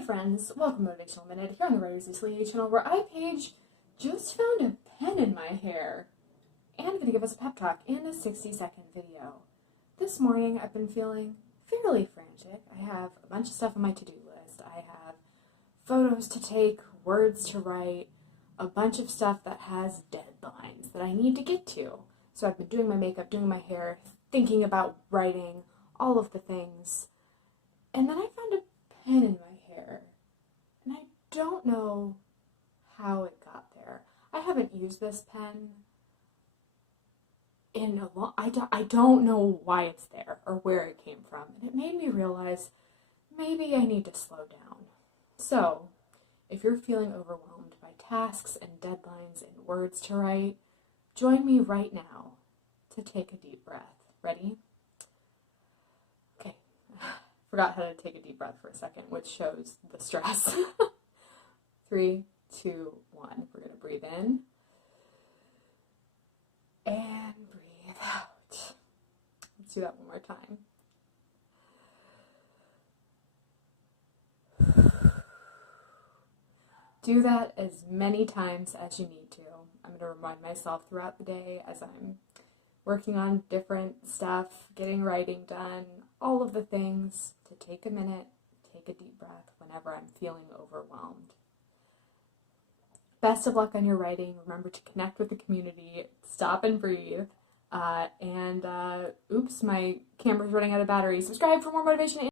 Hey friends, welcome to Motivational Minute here on the Writers Atelier channel where I, Paige, just found a pen in my hair and I'm going to give us a pep talk in a 60-second video. This morning I've been feeling fairly frantic. I have a bunch of stuff on my to-do list. I have photos to take, words to write, a bunch of stuff that has deadlines that I need to get to. So I've been doing my makeup, doing my hair, thinking about writing, all of the things. And then I found a pen in my hair, and I don't know how it got there. I haven't used this pen in a long, I don't know why it's there or where it came from, and it made me realize maybe I need to slow down. So, if you're feeling overwhelmed by tasks and deadlines and words to write, join me right now to take a deep breath. Ready? Okay. Forgot how to take a deep breath for a second, which shows the stress. 3, 2, 1. We're going to breathe in and breathe out. Let's do that one more time. Do that as many times as you need to. I'm going to remind myself throughout the day as I'm working on different stuff, getting writing done, all of the things, to take a minute, take a deep breath whenever I'm feeling overwhelmed. Best of luck on your writing. Remember to connect with the community, stop and breathe, oops, my camera's running out of battery. Subscribe for more motivation and